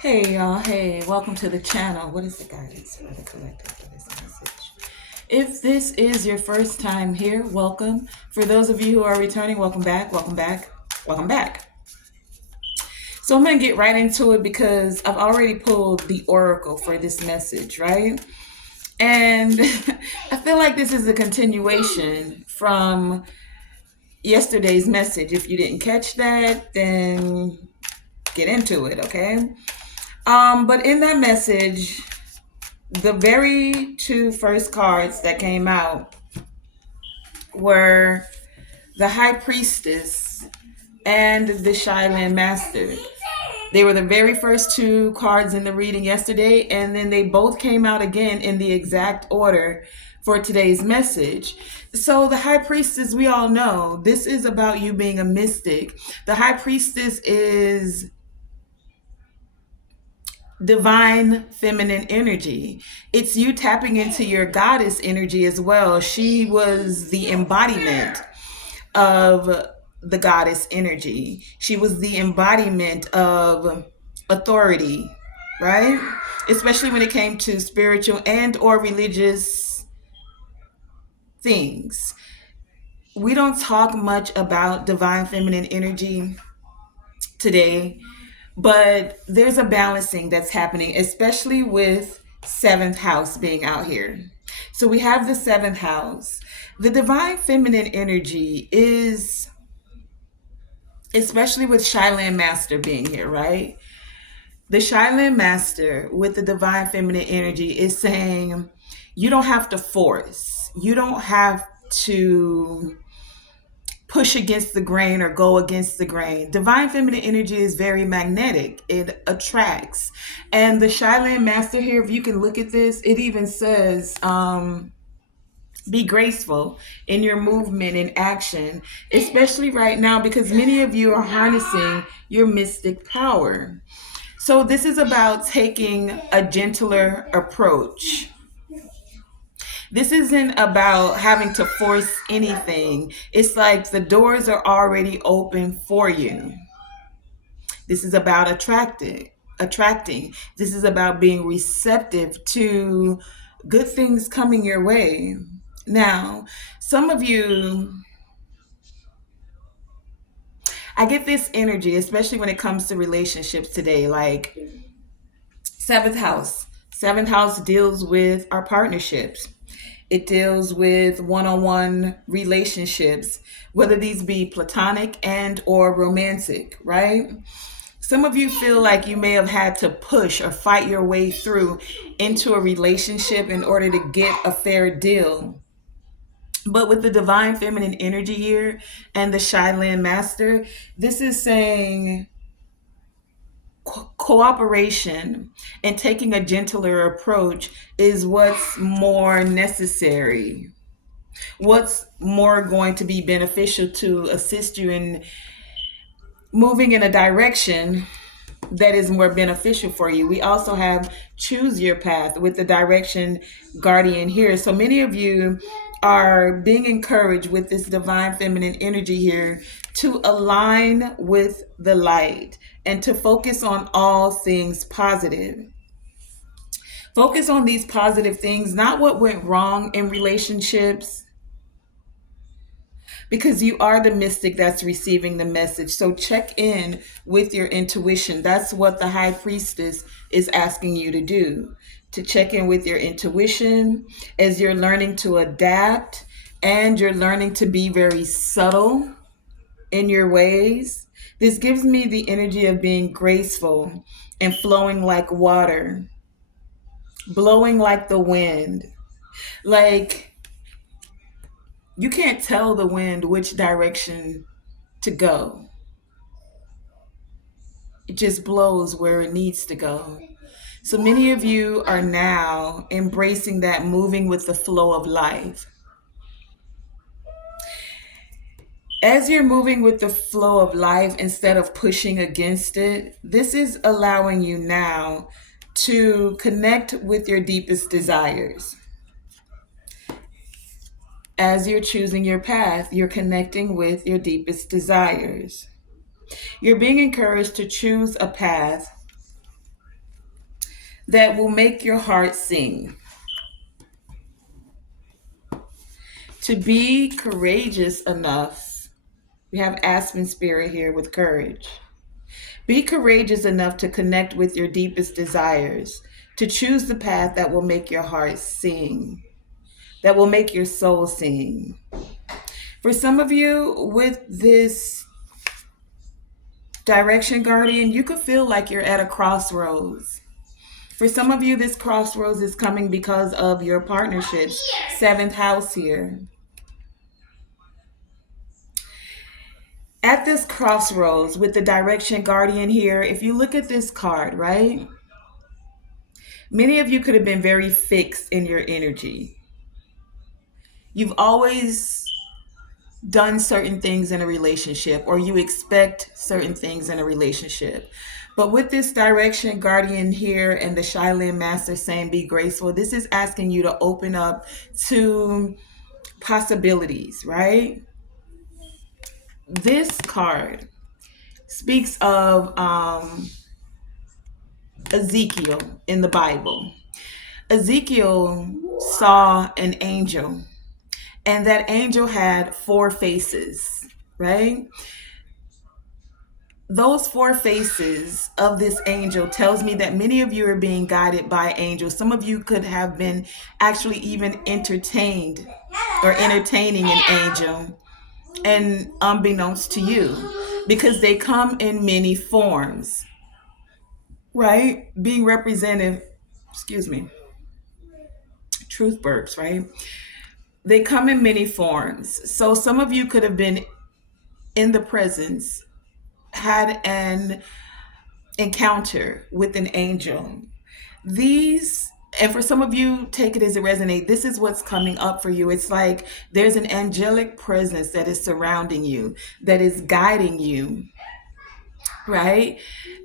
Hey y'all, hey, welcome to the channel. What is the guidance for the collective for this message? If this is your first time here, welcome. For those of you who are returning, welcome back, welcome back, welcome back. So I'm going to get right into it because I've already pulled the oracle for this message, right? And I feel like this is a continuation from yesterday's message. If you didn't catch that, then get into it, okay? But in that message, the very two first cards that came out were the High Priestess and the Shyland Master. They were the very first two cards in the reading yesterday, and then they both came out again in the exact order for today's message. So the High Priestess, we all know, this is about you being a mystic. The High Priestess is divine feminine energy. It's you tapping into your goddess energy as well. She was the embodiment of the goddess energy. She was the embodiment of authority, right? Especially when it came to spiritual and or religious things. We don't talk much about divine feminine energy today, but there's a balancing that's happening, especially with seventh house being out here. So we have the seventh house. The divine feminine energy is, especially with Shyland Master being here, right? The Shyland Master with the divine feminine energy is saying you don't have to force, you don't have to push against the grain or go against the grain. Divine feminine energy is very magnetic. It attracts. And the Shyland Master here, if you can look at this, it even says, be graceful in your movement and action, especially right now, because many of you are harnessing your mystic power. So this is about taking a gentler approach. This isn't about having to force anything. It's like the doors are already open for you. This is about attracting. This is about being receptive to good things coming your way. Now, some of you, I get this energy, especially when it comes to relationships today, like seventh house. Seventh house deals with our partnerships. It deals with one-on-one relationships, whether these be platonic and or romantic, right? Some of you feel like you may have had to push or fight your way through into a relationship in order to get a fair deal. But with the divine feminine energy here and the Shyland Master, this is saying cooperation and taking a gentler approach is what's more necessary. What's more going to be beneficial to assist you in moving in a direction that is more beneficial for you. We also have choose your path with the direction guardian here. So many of you are being encouraged with this divine feminine energy here to align with the light and to focus on all things positive. Focus on these positive things, not what went wrong in relationships, because you are the mystic that's receiving the message. So check in with your intuition. That's what the High Priestess is asking you to do, to check in with your intuition as you're learning to adapt and you're learning to be very subtle in your ways. This gives me the energy of being graceful and flowing like water, blowing like the wind. Like, you can't tell the wind which direction to go. It just blows where it needs to go. So many of you are now embracing that, moving with the flow of life. As you're moving with the flow of life instead of pushing against it, this is allowing you now to connect with your deepest desires. As you're choosing your path, you're connecting with your deepest desires. You're being encouraged to choose a path that will make your heart sing. To be courageous enough, we have Aspen Spirit here with courage. Be courageous enough to connect with your deepest desires, to choose the path that will make your heart sing, that will make your soul sing. For some of you, with this direction guardian, you could feel like you're at a crossroads. For some of you, this crossroads is coming because of your partnerships. Seventh house here. At this crossroads with the direction guardian here, if you look at this card, right? Many of you could have been very fixed in your energy. You've always done certain things in a relationship, or you expect certain things in a relationship. But with this direction guardian here and the Shaolin Master saying be graceful, this is asking you to open up to possibilities, right? This card speaks of Ezekiel in the Bible. Ezekiel saw an angel, and that angel had four faces, right? Those four faces of this angel tells me that many of you are being guided by angels. Some of you could have been actually even entertained or entertaining an angel, and unbeknownst to you, because they come in many forms, right? Being represented, excuse me, truth burps, right? They come in many forms. So some of you could have been in the presence, had an encounter with an angel. These, and for some of you, take it as it resonates. This is what's coming up for you. It's like there's an angelic presence that is surrounding you, that is guiding you, right?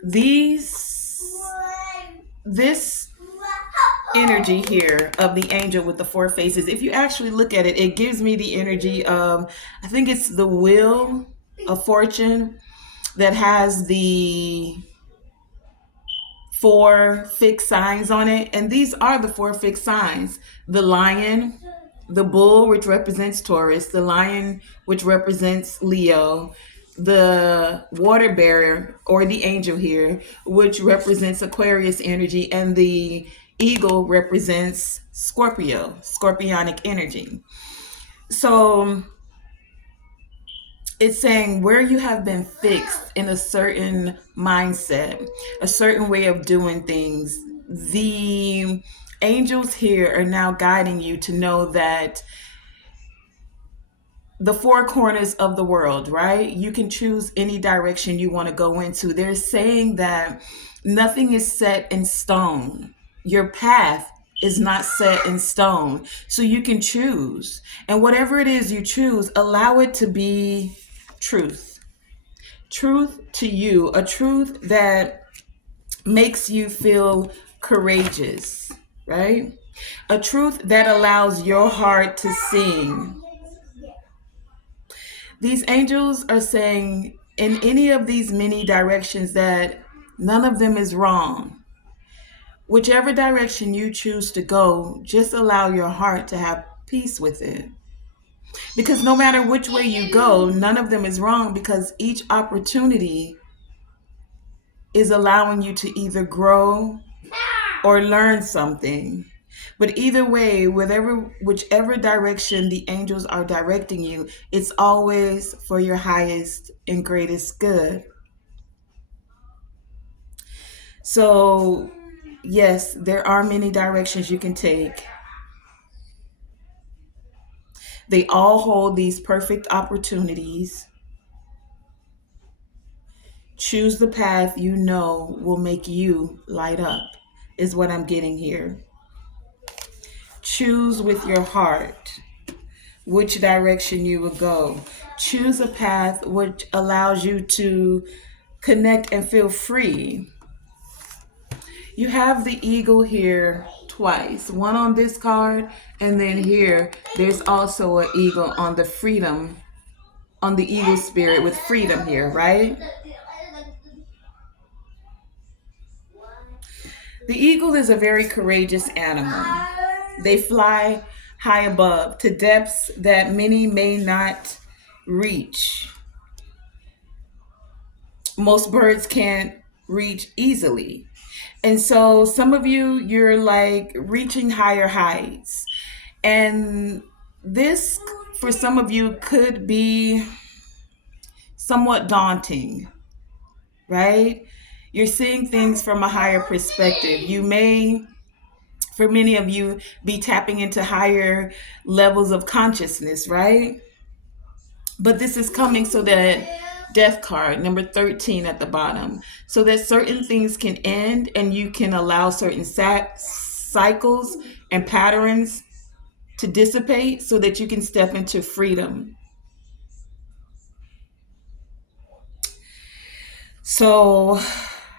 This energy here of the angel with the four faces, if you actually look at it, it gives me the energy of, I think it's the wheel of fortune that has the four fixed signs on it. And these are the four fixed signs: the lion, the bull, which represents Taurus, the lion, which represents Leo, the water bearer or the angel here, which represents Aquarius energy, and the eagle represents Scorpio, scorpionic energy. So it's saying where you have been fixed in a certain mindset, a certain way of doing things, the angels here are now guiding you to know that the four corners of the world, right? You can choose any direction you want to go into. They're saying that nothing is set in stone. Your path is not set in stone. So you can choose. And whatever it is you choose, allow it to be truth. Truth to you, a truth that makes you feel courageous, right? A truth that allows your heart to sing. These angels are saying in any of these many directions that none of them is wrong. Whichever direction you choose to go, just allow your heart to have peace with it. Because no matter which way you go, none of them is wrong, because each opportunity is allowing you to either grow or learn something. But either way, whichever direction the angels are directing you, it's always for your highest and greatest good. So, yes, there are many directions you can take. They all hold these perfect opportunities. Choose the path you know will make you light up, is what I'm getting here. Choose with your heart which direction you will go. Choose a path which allows you to connect and feel free. You have the eagle here twice, one on this card, and then here there's also an eagle on the freedom, on the eagle spirit with freedom here, right? The eagle is a very courageous animal. They fly high above to depths that many may not reach. Most birds can't reach easily. And so some of you, you're like reaching higher heights. And this, for some of you, could be somewhat daunting, right? You're seeing things from a higher perspective. You may, for many of you, be tapping into higher levels of consciousness, right? But this is coming so that death card, number 13 at the bottom, so that certain things can end and you can allow certain cycles and patterns to dissipate so that you can step into freedom. So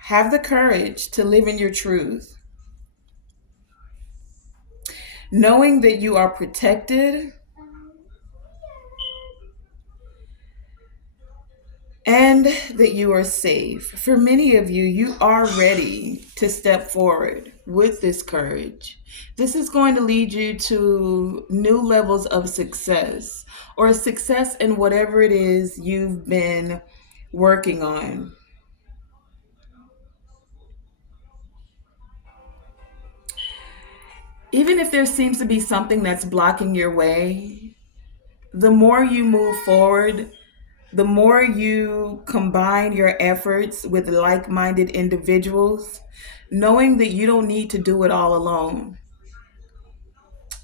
have the courage to live in your truth, knowing that you are protected and that you are safe. For many of you, you are ready to step forward with this courage. This is going to lead you to new levels of success or success in whatever it is you've been working on. Even if there seems to be something that's blocking your way, the more you move forward, the more you combine your efforts with like minded individuals, knowing that you don't need to do it all alone,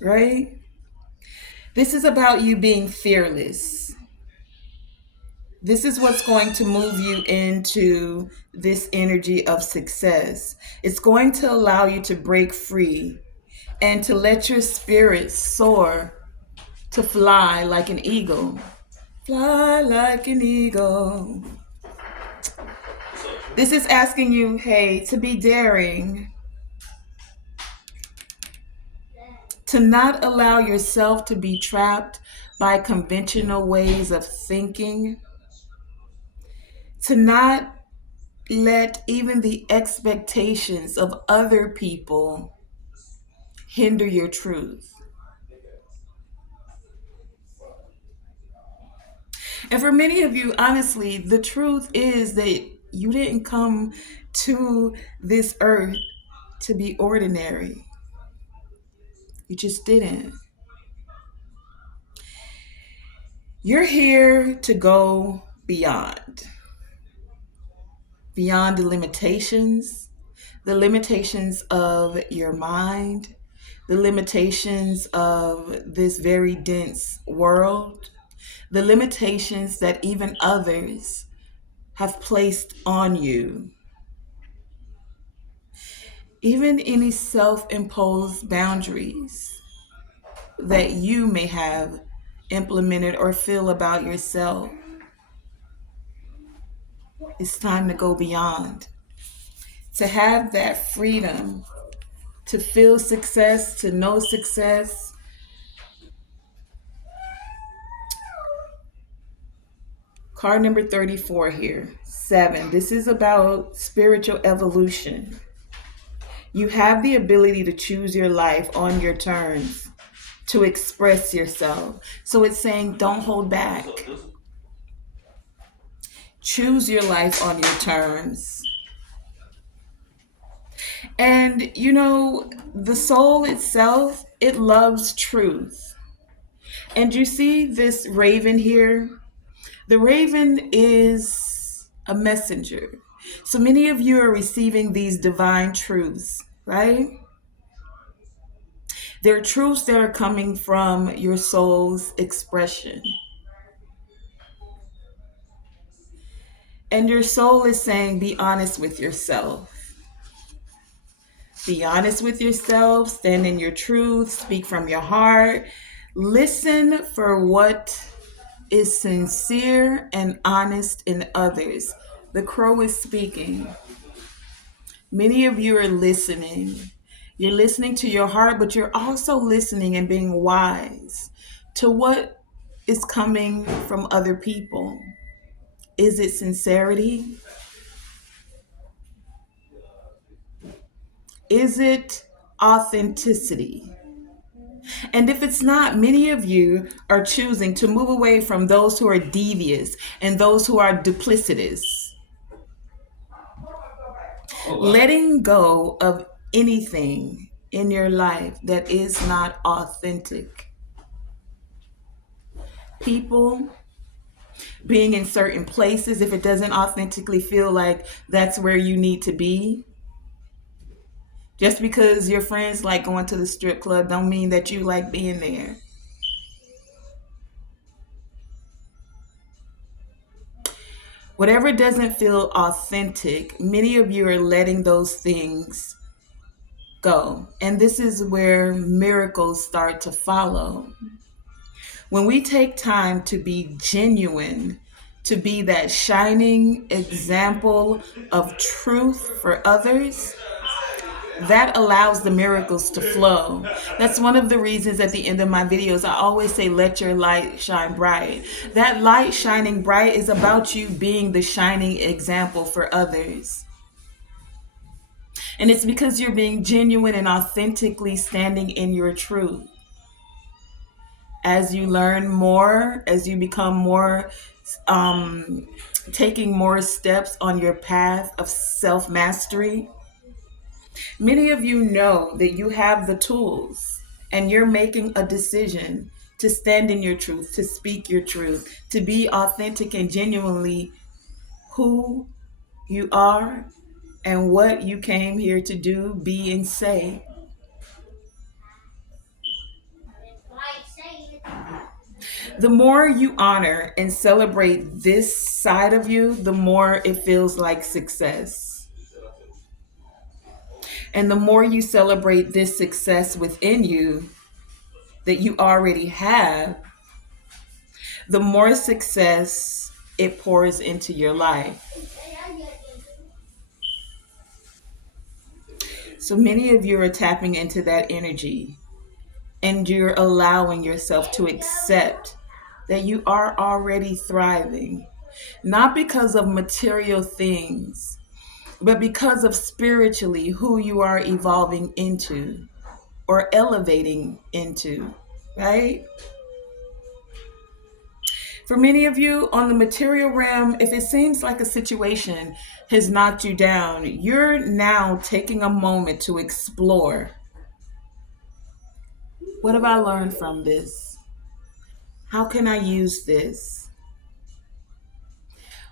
right? This is about you being fearless. This is what's going to move you into this energy of success. It's going to allow you to break free and to let your spirit soar, to fly like an eagle. Fly like an eagle. This is asking you, hey, to be daring, to not allow yourself to be trapped by conventional ways of thinking, to not let even the expectations of other people hinder your truth. And for many of you, honestly, the truth is that you didn't come to this earth to be ordinary. You just didn't. You're here to go beyond the limitations of your mind, the limitations of this very dense world, the limitations that even others have placed on you, even any self-imposed boundaries that you may have implemented or feel about yourself. It's time to go beyond, to have that freedom, to feel success, to know success. Card number 34 here, 7. This is about spiritual evolution. You have the ability to choose your life on your terms, to express yourself. So it's saying don't hold back. Choose your life on your terms. And you know, the soul itself, it loves truth. And you see this raven here? The raven is a messenger. So many of you are receiving these divine truths, right? They're truths that are coming from your soul's expression. And your soul is saying, be honest with yourself. Be honest with yourself, stand in your truth, speak from your heart. Listen for what is sincere and honest in others. The crow is speaking. Many of you are listening. You're listening to your heart, but you're also listening and being wise to what is coming from other people. Is it sincerity? Is it authenticity? And if it's not, many of you are choosing to move away from those who are devious and those who are duplicitous, letting go of anything in your life that is not authentic. People, being in certain places, if it doesn't authentically feel like that's where you need to be. Just because your friends like going to the strip club don't mean that you like being there. Whatever doesn't feel authentic, many of you are letting those things go. And this is where miracles start to follow. When we take time to be genuine, to be that shining example of truth for others, that allows the miracles to flow. That's one of the reasons at the end of my videos, I always say, let your light shine bright. That light shining bright is about you being the shining example for others. And it's because you're being genuine and authentically standing in your truth. As you learn more, as you become more, taking more steps on your path of self-mastery, many of you know that you have the tools and you're making a decision to stand in your truth, to speak your truth, to be authentic and genuinely who you are and what you came here to do, be, and say. The more you honor and celebrate this side of you, the more it feels like success. And the more you celebrate this success within you that you already have, the more success it pours into your life. So many of you are tapping into that energy and you're allowing yourself to accept that you are already thriving, not because of material things, but because of spiritually who you are evolving into or elevating into, right? For many of you on the material realm, if it seems like a situation has knocked you down, you're now taking a moment to explore. What have I learned from this? How can I use this?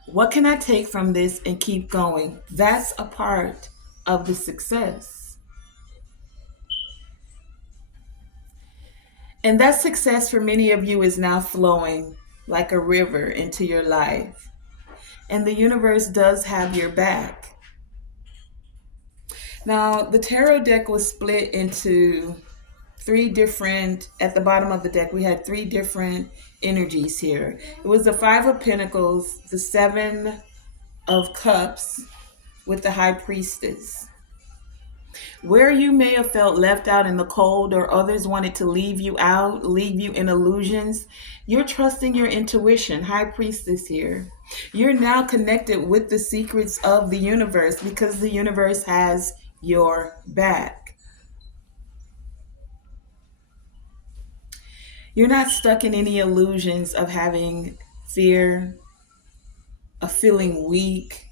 What can I take from this and keep going? That's a part of the success. And that success for many of you is now flowing like a river into your life. And the universe does have your back. Now, the tarot deck was split into three different, at the bottom of the deck, we had three different energies here. It was the Five of Pentacles, the Seven of Cups with the High Priestess. Where you may have felt left out in the cold or others wanted to leave you out, leave you in illusions, you're trusting your intuition. High Priestess here. You're now connected with the secrets of the universe because the universe has your back. You're not stuck in any illusions of having fear, of feeling weak.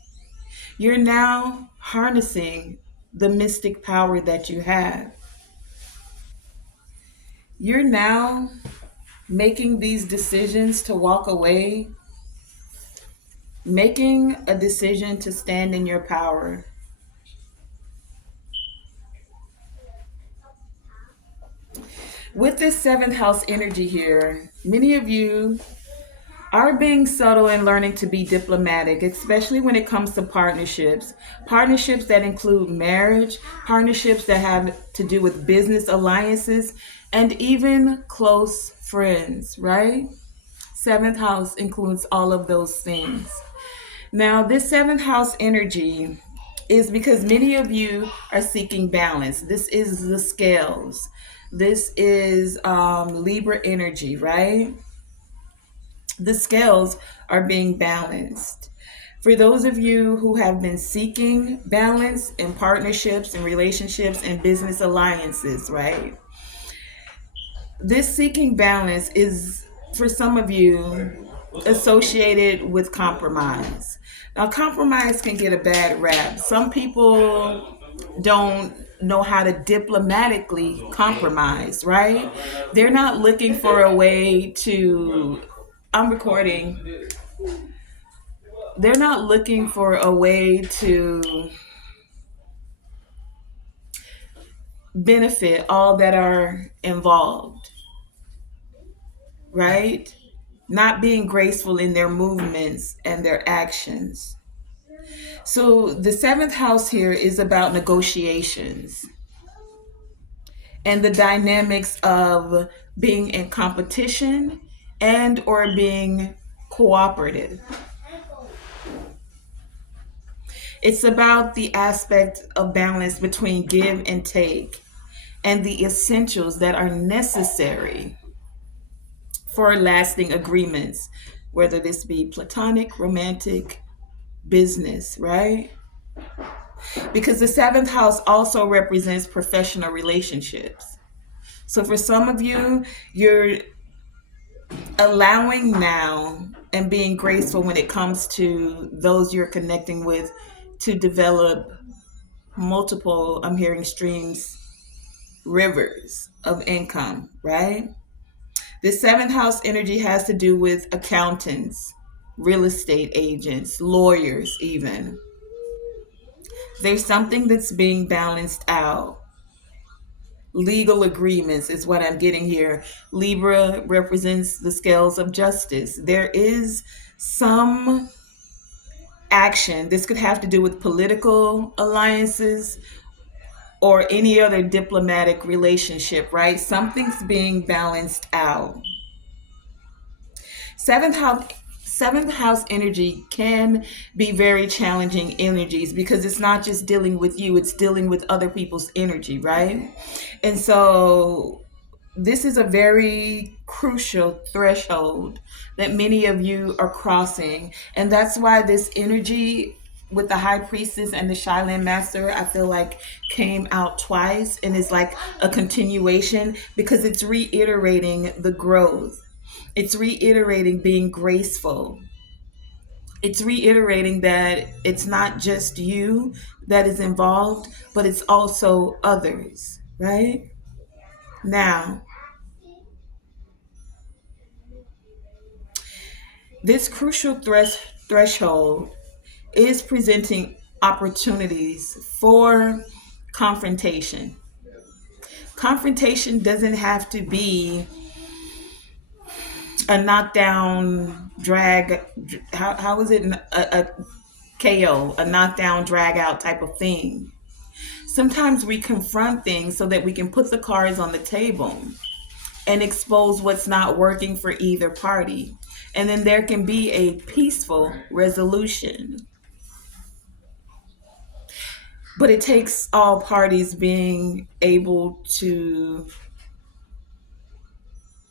You're now harnessing the mystic power that you have. You're now making these decisions to walk away, making a decision to stand in your power. With this seventh house energy here, many of you are being subtle and learning to be diplomatic, especially when it comes to partnerships. Partnerships that include marriage, partnerships that have to do with business alliances, and even close friends, right? Seventh house includes all of those things. Now, this seventh house energy is because many of you are seeking balance. This is the scales. This is Libra energy, right? The scales are being balanced. For those of you who have been seeking balance in partnerships and relationships and business alliances, right? This seeking balance is, for some of you, associated with compromise. Now, compromise can get a bad rap. Some people don't know how to diplomatically compromise, right? They're not looking for a way to, I'm recording, they're not looking for a way to benefit all that are involved, right? Not being graceful in their movements and their actions. So the seventh house here is about negotiations and the dynamics of being in competition and or being cooperative. It's about the aspect of balance between give and take and the essentials that are necessary for lasting agreements, whether this be platonic, romantic, business, right? Because the seventh house also represents professional relationships. So for some of you, you're allowing now and being graceful when it comes to those you're connecting with to develop multiple, I'm hearing streams, rivers of income, right? The seventh house energy has to do with accountants, real estate agents, lawyers, even. There's something that's being balanced out. Legal agreements is what I'm getting here. Libra represents the scales of justice. There is some action. This could have to do with political alliances or any other diplomatic relationship, right? Something's being balanced out. Seventh house seventh house energy can be very challenging energies because it's not just dealing with you, it's dealing with other people's energy, right? And so this is a very crucial threshold that many of you are crossing. And that's why this energy with the high priestess and the Shilan master, I feel like came out twice and is like a continuation because it's reiterating the growth. It's reiterating being graceful. It's reiterating that it's not just you that is involved, but it's also others, right? Now, this crucial threshold is presenting opportunities for confrontation. Confrontation doesn't have to be a knockdown, drag. How is it a KO, a knockdown, drag out type of thing? Sometimes we confront things so that we can put the cards on the table and expose what's not working for either party. And then there can be a peaceful resolution. But it takes all parties being able to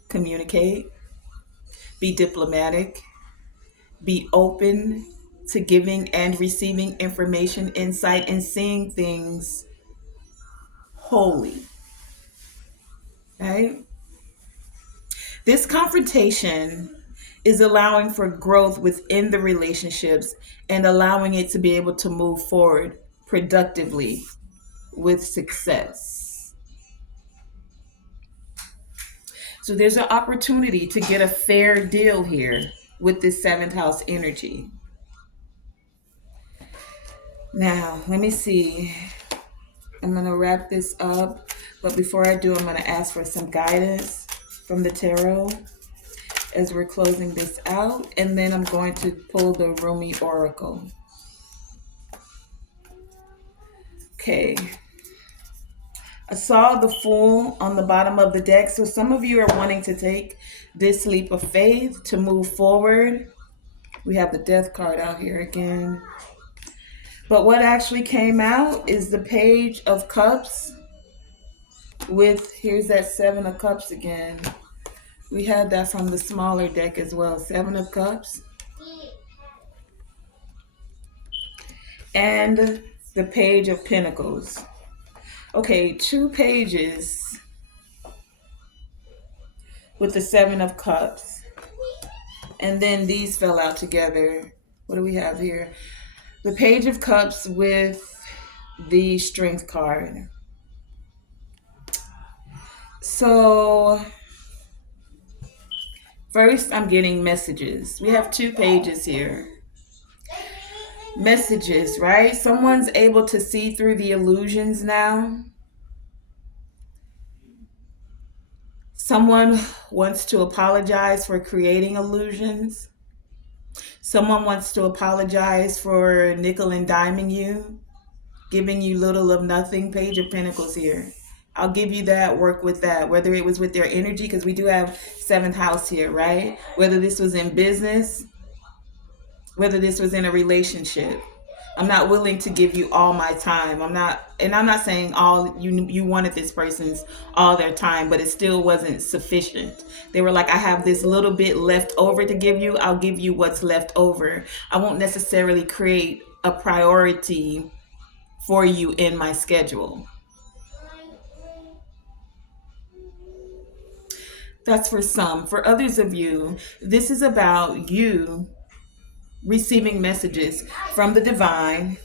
communicate, be diplomatic, be open to giving and receiving information, insight, and seeing things wholly. Right? This confrontation is allowing for growth within the relationships and allowing it to be able to move forward productively with success. So there's an opportunity to get a fair deal here with this seventh house energy. Now, let me see. I'm going to wrap this up. But before I do, I'm going to ask for some guidance from the tarot as we're closing this out. And then I'm going to pull the Rumi Oracle. Okay. I saw the Fool on the bottom of the deck. So some of you are wanting to take this leap of faith to move forward. We have the Death card out here again. But what actually came out is the Page of Cups with, here's that Seven of Cups again. We had that from the smaller deck as well. Seven of Cups. and the Page of Pentacles. Okay, two pages with the Seven of Cups. And then these fell out together. What do we have here? The Page of Cups with the Strength card. So, first I'm getting messages. We have two pages here. Messages, right? Someone's able to see through the illusions now. Someone wants to apologize for creating illusions. Someone wants to apologize for nickel and diming you, giving you little of nothing. Page of Pentacles here. I'll give you that, work with that. Whether it was with their energy, because we do have seventh house here, right? Whether this was in business, whether this was in a relationship. I'm not willing to give you all my time. I'm not saying all you wanted this person's all their time, but it still wasn't sufficient. They were like, I have this little bit left over to give you. I'll give you what's left over. I won't necessarily create a priority for you in my schedule. That's for some. For others of you, this is about you receiving messages from the divine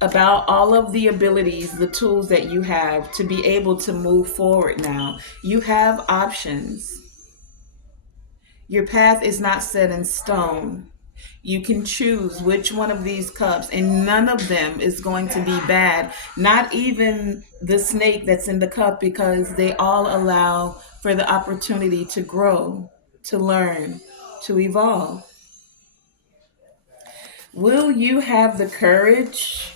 about all of the abilities, the tools that you have to be able to move forward now. You have options. Your path is not set in stone. You can choose which one of these cups, and none of them is going to be bad. Not even the snake that's in the cup, because they all allow for the opportunity to grow, to learn, to evolve. Will you have the courage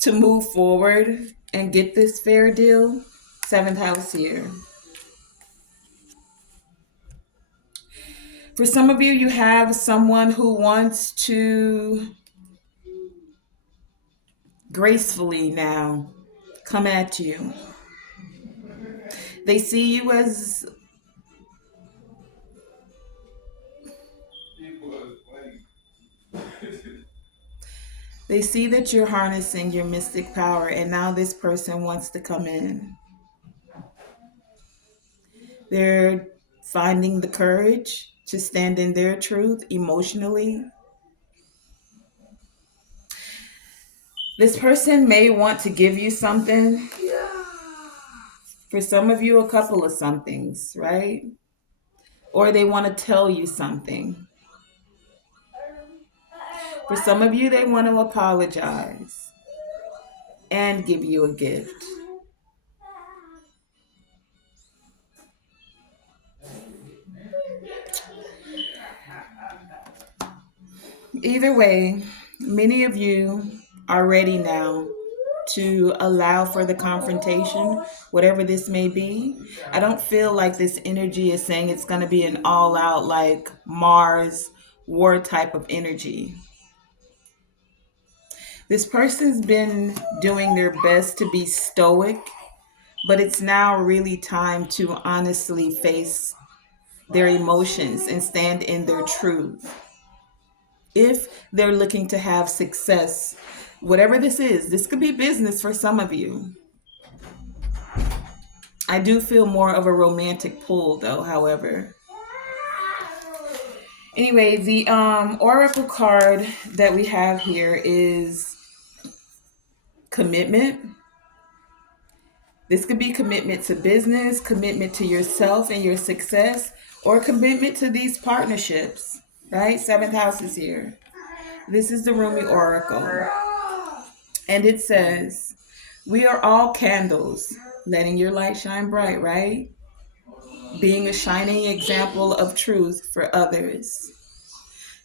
to move forward and get this fair deal? Seventh house here. For some of you, you have someone who wants to gracefully now come at you. They see you as they see that you're harnessing your mystic power, and now this person wants to come in. They're finding the courage to stand in their truth emotionally. This person may want to give you something. For some of you, a couple of somethings, right? Or they want to tell you something. For some of you, they want to apologize and give you a gift. Either way, many of you are ready now to allow for the confrontation, whatever this may be. I don't feel like this energy is saying it's going to be an all out, like Mars war type of energy. This person's been doing their best to be stoic, but it's now really time to honestly face their emotions and stand in their truth. If they're looking to have success, whatever this is, this could be business for some of you. I do feel more of a romantic pull though, however. Anyway, the oracle card that we have here is commitment. This could be commitment to business, commitment to yourself and your success, or commitment to these partnerships, right? Seventh house is here. This is the Rumi Oracle. And it says, we are all candles, letting your light shine bright, right? Being a shining example of truth for others.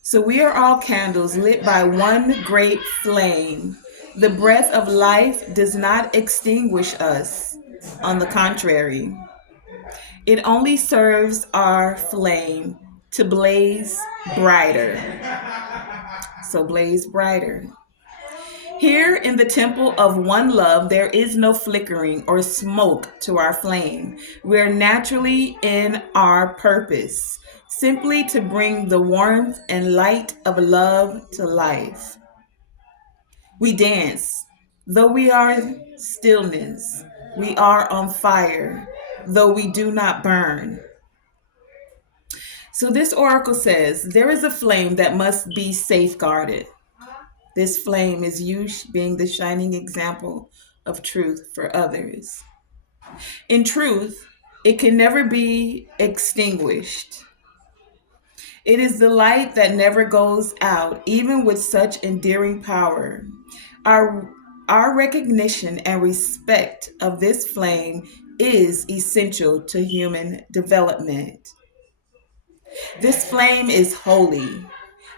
So we are all candles lit by one great flame. The breath of life does not extinguish us. On the contrary, it only serves our flame to blaze brighter. So blaze brighter. Here in the temple of one love, there is no flickering or smoke to our flame. We're naturally in our purpose, simply to bring the warmth and light of love to life. We dance, though we are stillness. We are on fire, though we do not burn. So this oracle says there is a flame that must be safeguarded. This flame is you being the shining example of truth for others. In truth, it can never be extinguished. It is the light that never goes out, even with such endearing power. Our, our recognition and respect of this flame is essential to human development. This flame is holy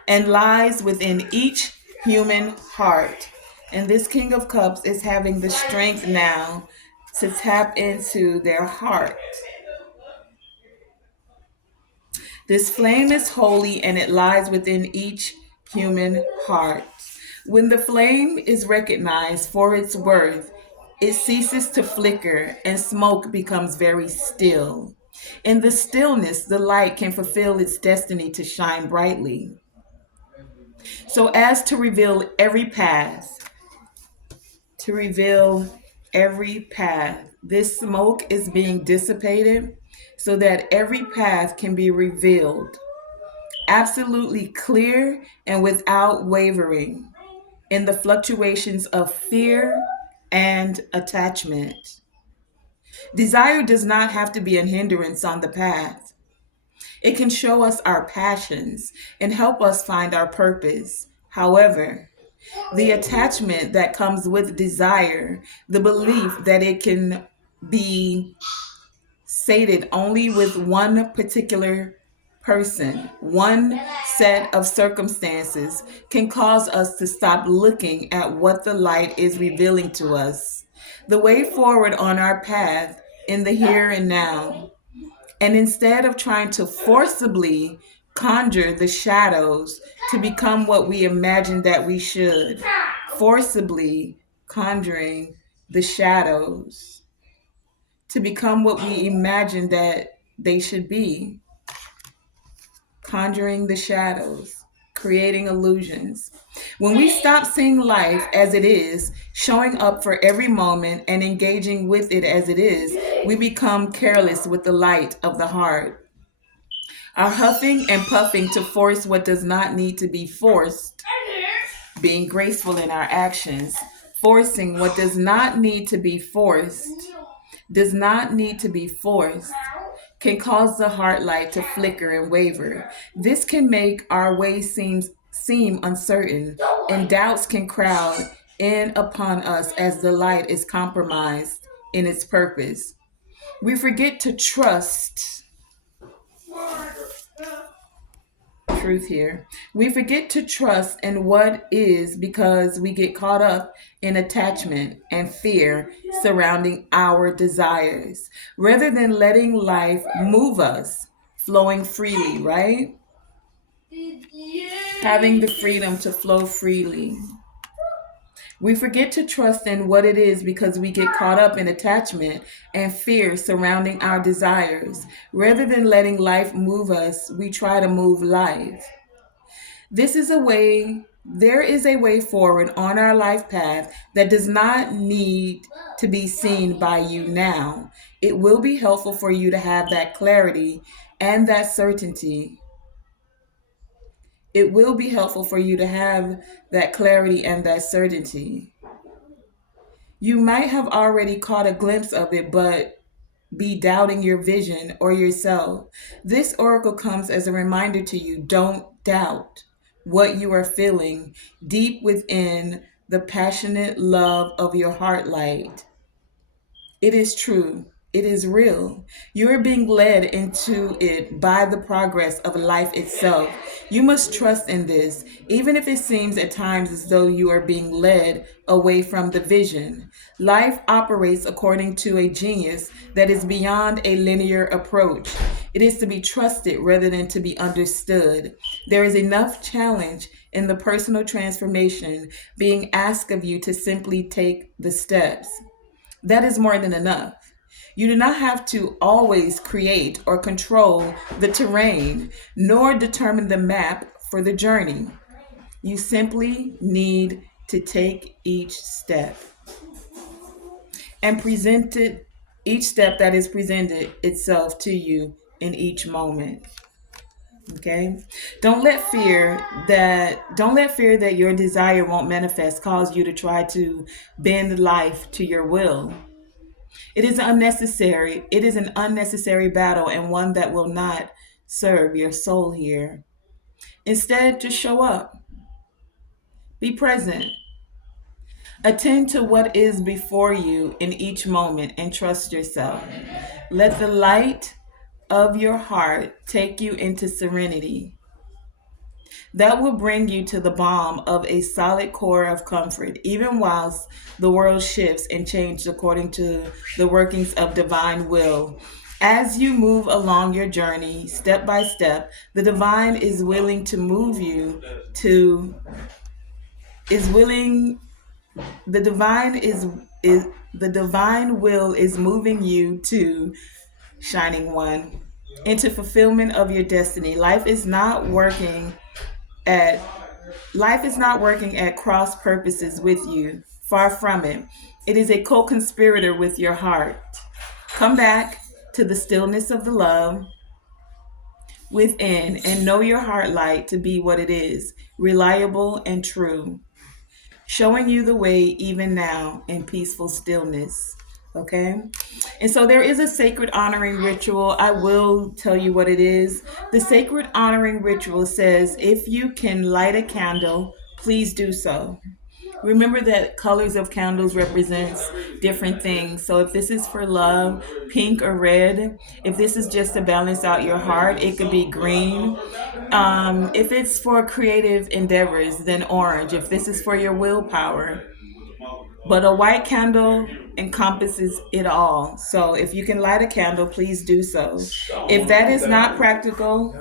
and lies within each human heart. And this King of Cups is having the strength now to tap into their heart. This flame is holy and it lies within each human heart. When the flame is recognized for its worth, it ceases to flicker and smoke becomes very still. In the stillness, the light can fulfill its destiny to shine brightly, so as to reveal every path, to reveal every path. This smoke is being dissipated so that every path can be revealed, absolutely clear and without wavering in the fluctuations of fear and attachment. Desire does not have to be a hindrance on the path. It can show us our passions and help us find our purpose. However, the attachment that comes with desire, the belief that it can be sated only with one particular person, one set of circumstances, can cause us to stop looking at what the light is revealing to us, the way forward on our path in the here and now. And instead of trying to forcibly conjure the shadows to become what we imagine that we should, forcibly conjuring the shadows to become what we imagine that they should be, conjuring the shadows, creating illusions. When we stop seeing life as it is, showing up for every moment and engaging with it as it is, we become careless with the light of the heart. Our huffing and puffing to force what does not need to be forced, being graceful in our actions, forcing what does not need to be forced, does not need to be forced, can cause the heart light to flicker and waver. This can make our way seem uncertain, and doubts can crowd in upon us as the light is compromised in its purpose. We forget to trust truth here. We forget to trust in what is because we get caught up in attachment and fear surrounding our desires rather than letting life move us, flowing freely, right? Having the freedom to flow freely. We forget to trust in what it is because we get caught up in attachment and fear surrounding our desires. Rather than letting life move us, we try to move life. There is a way forward on our life path that does not need to be seen by you now. It will be helpful for you to have that clarity and that certainty. It will be helpful for you to have that clarity and that certainty. You might have already caught a glimpse of it, but be doubting your vision or yourself. This oracle comes as a reminder to you, don't doubt what you are feeling deep within the passionate love of your heart light. It is true. It is real. You are being led into it by the progress of life itself. You must trust in this, even if it seems at times as though you are being led away from the vision. Life operates according to a genius that is beyond a linear approach. It is to be trusted rather than to be understood. There is enough challenge in the personal transformation being asked of you to simply take the steps. That is more than enough. You do not have to always create or control the terrain, nor determine the map for the journey. You simply need to take each step and present it, each step that is presented itself to you in each moment. Okay? Don't let fear that your desire won't manifest cause you to try to bend life to your will. It is an unnecessary battle and one that will not serve your soul here. Instead, just show up, be present, attend to what is before you in each moment, and trust yourself. Let the light of your heart take you into serenity. That will bring you to the balm of a solid core of comfort, even whilst the world shifts and changes according to the workings of divine will. As you move along your journey, step by step, the divine is willing to move you to is willing the divine is the divine will is moving you to shining one into fulfillment of your destiny. At Life is not working at cross purposes with you. Far from it. It is a co conspirator with your heart. Come back to the stillness of the love within and know your heart light to be what it is, reliable and true, showing you the way even now in peaceful stillness. Okay? And so there is a sacred honoring ritual. I will tell you what it is. The sacred honoring ritual says if you can light a candle, please do so. Remember that colors of candles represents different things. So if this is for love, pink or red. If this is just to balance out your heart, it could be green. If it's for creative endeavors, then orange. If this is for your willpower, but a white candle encompasses it all. So if you can light a candle, please do so. If that is not practical,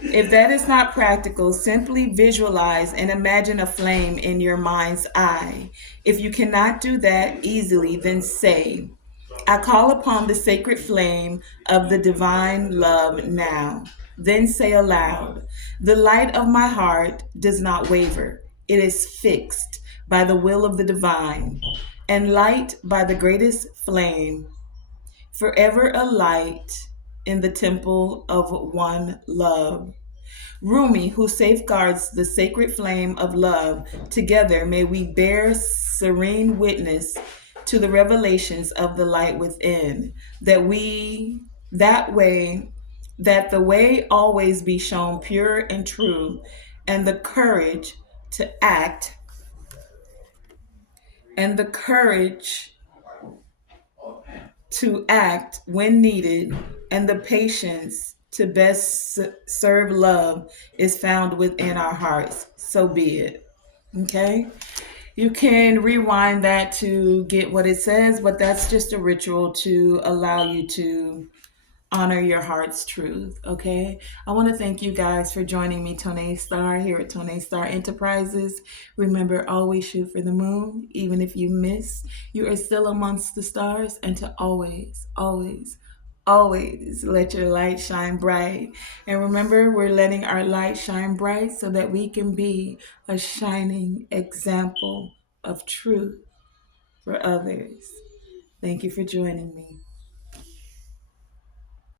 if that is not practical, simply visualize and imagine a flame in your mind's eye. If you cannot do that easily, then say, I call upon the sacred flame of the divine love now. Then say aloud, the light of my heart does not waver. It is fixed by the will of the divine and light by the greatest flame, forever a light in the temple of one love. Rumi, who safeguards the sacred flame of love, together may we bear serene witness to the revelations of the light within, that way, that the way always be shown pure and true, and the courage to act, and the courage to act when needed, and the patience to best serve love is found within our hearts. So be it. Okay? You can rewind that to get what it says, but that's just a ritual to allow you to honor your heart's truth. Okay. I want to thank you guys for joining me, Tonae Star, here at Tonae Star Enterprises. Remember, always shoot for the moon. Even if you miss, you are still amongst the stars, and to always, always, always let your light shine bright. And remember, we're letting our light shine bright so that we can be a shining example of truth for others. Thank you for joining me.